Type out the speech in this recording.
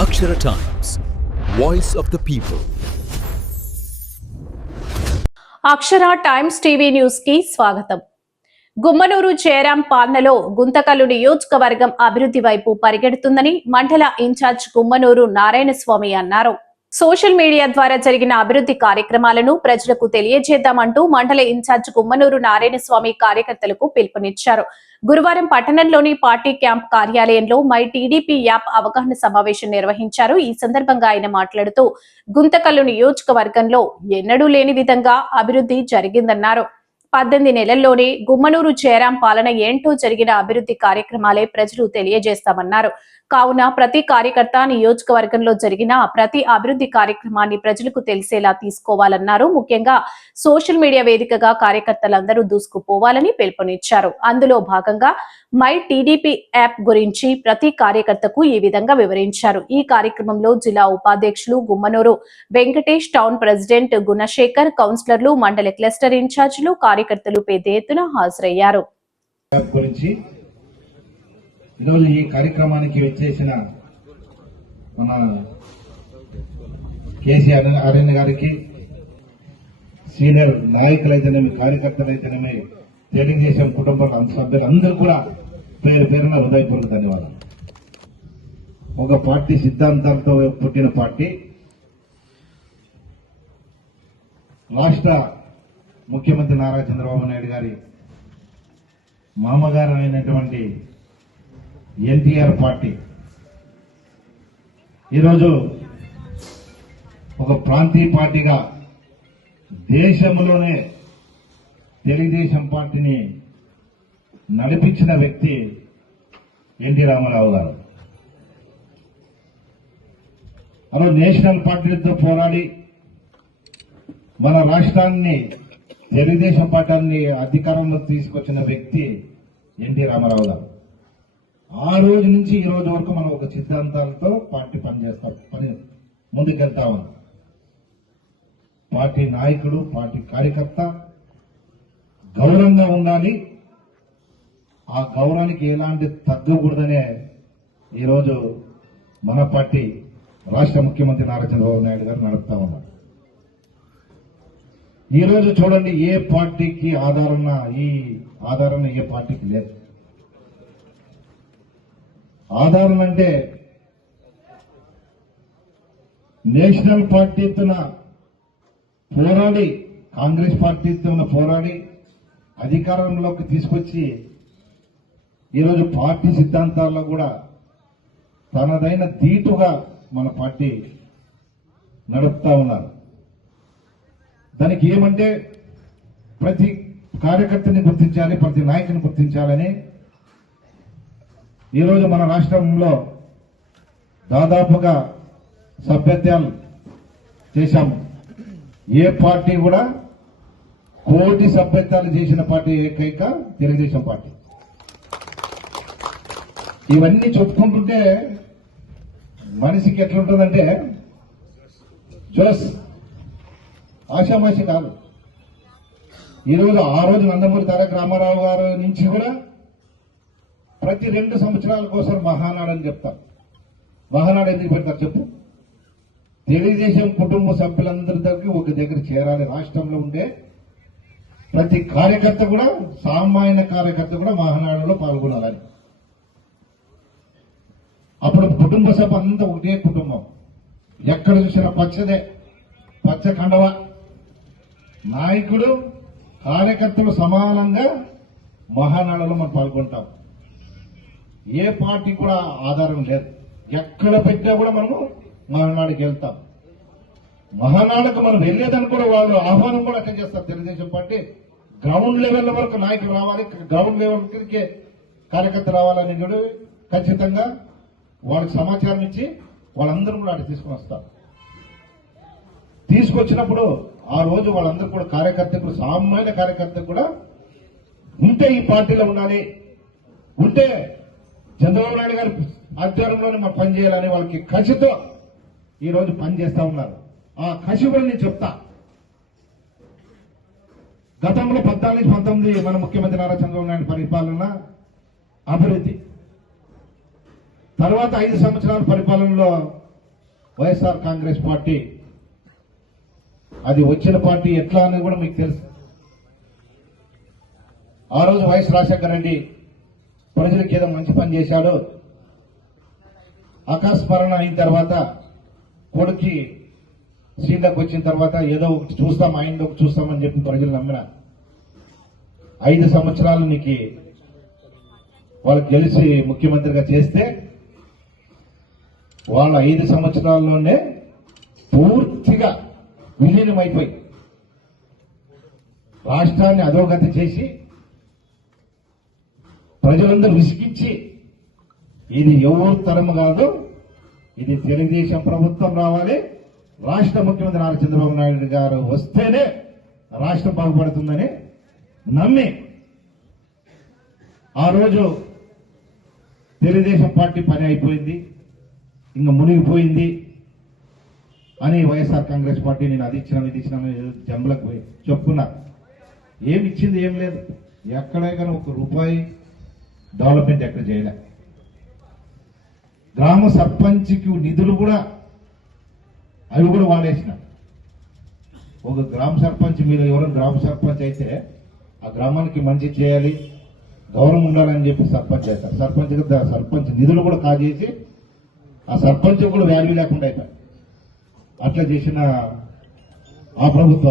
Akshara Times, Voice of the People. Akshara times TV news కి స్వాగతం. గుమ్మనూరు జయరాం పాలనలో గుంతకల్లు నియోజకవర్గం అభివృద్ధి వైపు పరిగెడుతుందని మండల ఇన్ఛార్జ్ గుమ్మనూరు నారాయణస్వామి అన్నారు. సోషల్ మీడియా ద్వారా జరిగిన అభివృద్ధి కార్యక్రమాలను ప్రజలకు తెలియజేద్దామంటూ మండల ఇన్ఛార్జ్ గుమ్మనూరు నారాయణస్వామి కార్యకర్తలకు పిలుపునిచ్చారు. గురువారం పట్టణంలోని పార్టీ క్యాంప్ కార్యాలయంలో మై టీడీపీ యాప్ అవగాహన సమావేశం నిర్వహించారు. ఈ సందర్భంగా ఆయన మాట్లాడుతూ గుంతకల్లు నియోజకవర్గంలో ఎన్నడూ లేని విధంగా అభివృద్ధి జరిగిందన్నారు. 18 నెలల్లోనే గుమ్మనూరు జయరాం పాలన ఏంటో జరిగిన అభివృద్ధి కార్యక్రమాలే ప్రజలు తెలియజేస్తామన్నారు. కావున ప్రతి కార్యకర్త నియోజకవర్గంలో జరిగిన ప్రతి అభివృద్ధి కార్యక్రమాన్ని ప్రజలకు తెలిసేలా తీసుకోవాలన్నారు. ముఖ్యంగా సోషల్ మీడియా వేదికగా కార్యకర్తలందరూ దూసుకుపోవాలని పిలుపునిచ్చారు. అందులో భాగంగా మై టీడీపీ యాప్ గురించి ప్రతి కార్యకర్తకు ఈ విధంగా వివరించారు. ఈ కార్యక్రమంలో జిల్లా ఉపాధ్యక్షులు గుమ్మనూరు వెంకటేష్, టౌన్ ప్రెసిడెంట్ గుణశేఖర్, కౌన్సిలర్లు, మండలి క్లస్టర్ ఇన్ఛార్జీలు, కార్యకర్తలు పెద్ద ఎత్తున హాజరయ్యారు. ఈరోజు ఈ కార్యక్రమానికి వచ్చేసిన మన కేసీఆర్ ఆర్ఎన్ గారికి, సీనియర్ నాయకులైతేనేమి, కార్యకర్తలైతేనేమి, తెలుగుదేశం కుటుంబ సభ్యులందరూ కూడా పేరు పేరున హృదయపూర్వక ధన్యవాదాలు. ఒక పార్టీ సిద్ధాంతాలతో పుట్టిన పార్టీ, రాష్ట్ర ముఖ్యమంత్రి నారా చంద్రబాబు నాయుడు గారి మామగారు అయినటువంటి ఎన్టీఆర్ పార్టీ ఈరోజు ఒక ప్రాంతీయ పార్టీగా దేశంలోనే తెలుగుదేశం పార్టీని నడిపించిన వ్యక్తి ఎన్టీ రామారావు గారు. అలా నేషనల్ పార్టీలతో పోరాడి మన రాష్ట్రాన్ని, తెలుగుదేశం పార్టీని అధికారంలోకి తీసుకొచ్చిన వ్యక్తి ఎన్టీ రామారావు గారు. ఆ రోజు నుంచి ఈ రోజు వరకు మనం ఒక సిద్ధాంతాలతో పార్టీ పని ముందుకెళ్తామని, పార్టీ నాయకుడు, పార్టీ కార్యకర్త గౌరవంగా ఉండాలి, ఆ గౌరవానికి ఎలాంటి తగ్గకూడదనే ఈరోజు మన పార్టీ రాష్ట్ర ముఖ్యమంత్రి నారా చంద్రబాబు నాయుడు గారు నడుపుతా ఉన్నారు. ఈ రోజు చూడండి, ఏ పార్టీకి ఈ ఆదరణ ఏ పార్టీకి లేదు. ఆధారం అంటే నేషనల్ పార్టీతో పోరాడి, కాంగ్రెస్ పార్టీతో పోరాడి అధికారంలోకి తీసుకొచ్చి ఈరోజు పార్టీ సిద్ధాంతాల్లో కూడా తనదైన ధీటుగా మన పార్టీ నడుపుతా ఉన్నారు. దానికి ఏమంటే ప్రతి కార్యకర్తని గుర్తించాలి, ప్రతి నాయకుని గుర్తించాలని ఈరోజు మన రాష్ట్రంలో దాదాపుగా సభ్యత్వాలు చేశాము. ఏ పార్టీ కూడా 1 కోటి సభ్యత్వాలు చేసిన పార్టీ ఏకైక తెలుగుదేశం పార్టీ. ఇవన్నీ చెప్పుకుంటుంటే మనిషికి ఎట్లుంటుందంటే జోస్, ఆషామాషి కాదు. ఈరోజు ఆ రోజు నందమూరి తారక రామారావు గారు నుంచి కూడా ప్రతి 2 సంవత్సరాల కోసం మహానాడు అని చెప్తారు. మహానాడు ఎందుకు పెడతారు చెప్పు? తెలుగుదేశం కుటుంబ సభ్యులందరి ఒక దగ్గర చేరాలి. రాష్ట్రంలో ఉండే ప్రతి కార్యకర్త కూడా, సామాన్య కార్యకర్త కూడా మహానాడులో పాల్గొనాలని. అప్పుడు కుటుంబ సభ అంతా ఒకటే కుటుంబం, ఎక్కడ చూసినా పచ్చదే, పచ్చ కండవ, నాయకుడు కార్యకర్తలు సమానంగా మహానాడులో మనం పాల్గొంటాం. ఏ పార్టీ కూడా ఆధారం లేదు. ఎక్కడ పెట్టినా కూడా మనము మహానాడుకి వెళ్తాం. మహానాడుకు మనం వెళ్లేదని కూడా వాళ్ళు ఆహ్వానం కూడా అటెండ్ చేస్తారు. తెలుగుదేశం పార్టీ గ్రౌండ్ లెవెల్ వరకు నాయకులు రావాలి, గ్రౌండ్ లెవెల్కి కార్యకర్త రావాలని కూడా ఖచ్చితంగా వాళ్ళకి సమాచారం ఇచ్చి వాళ్ళందరూ కూడా అటు తీసుకుని వస్తారు. తీసుకొచ్చినప్పుడు ఆ రోజు వాళ్ళందరూ కూడా కార్యకర్తకు, సామాన్య కార్యకర్తకు కూడా ఉంటే ఈ పార్టీలో ఉండాలి, ఉంటే చంద్రబాబు నాయుడు గారి ఆధ్వర్యంలోనే మనం పనిచేయాలని వాళ్ళకి కసితో ఈ రోజు పనిచేస్తా ఉన్నారు. ఆ కసి కూడా నేను చెప్తా. గతంలో 14-19 మన ముఖ్యమంత్రి నారా చంద్రబాబు నాయుడు పరిపాలన అభివృద్ధి, తర్వాత 5 సంవత్సరాల పరిపాలనలో వైఎస్ఆర్ కాంగ్రెస్ పార్టీ అది వచ్చిన పార్టీ ఎట్లా అనేది కూడా మీకు తెలుసు. ఆ రోజు వైఎస్ రాజశేఖర రెడ్డి ప్రజలకు ఏదో మంచి పని చేశాడు, ఆకాశస్మరణ అయిన తర్వాత కొడుక్కి సీట్లోకి వచ్చిన తర్వాత ఏదో ఒకటి చూస్తాం, ఆయనలోకి చూస్తామని చెప్పి ప్రజలు నమ్మిన 5 సంవత్సరాలు నీకు వాళ్ళకి గెలిచి ముఖ్యమంత్రిగా చేస్తే వాళ్ళు 5 సంవత్సరాల్లోనే పూర్తిగా విలీనమైపోయి రాష్ట్రాన్ని అధోగతి చేసి ప్రజలందరూ విసిగించి ఇది ఎవరు తరం కాదు, ఇది తెలుగుదేశం ప్రభుత్వం రావాలి, రాష్ట్ర ముఖ్యమంత్రి నారా చంద్రబాబు నాయుడు గారు వస్తేనే రాష్ట్రం బాగుపడుతుందని నమ్మి ఆ రోజు తెలుగుదేశం పార్టీ పని అయిపోయింది, ఇంకా మునిగిపోయింది అని వైఎస్ఆర్ కాంగ్రెస్ పార్టీ నేను అది ఇచ్చినాను ఇది ఇచ్చినాను జంబలకు పోయి చెప్పుకున్నా. ఏమి ఇచ్చింది ఏం లేదు, ఎక్కడే కానీ ₹1 డెవలప్మెంట్ ఎక్కడ చేయలే. గ్రామ సర్పంచ్కి నిధులు కూడా అవి కూడా వాడేసిన. ఒక గ్రామ సర్పంచ్, మీరు ఎవరైనా గ్రామ సర్పంచ్ అయితే ఆ గ్రామానికి మంచి చేయాలి, గౌరవం ఉండాలని చెప్పి సర్పంచ్ చేస్తారు. సర్పంచ్ నిధులు కూడా కాజేసి ఆ సర్పంచ్ కూడా వాల్యూ లేకుండా అయిపోయి అట్లా చేసిన ఆ ప్రభుత్వం.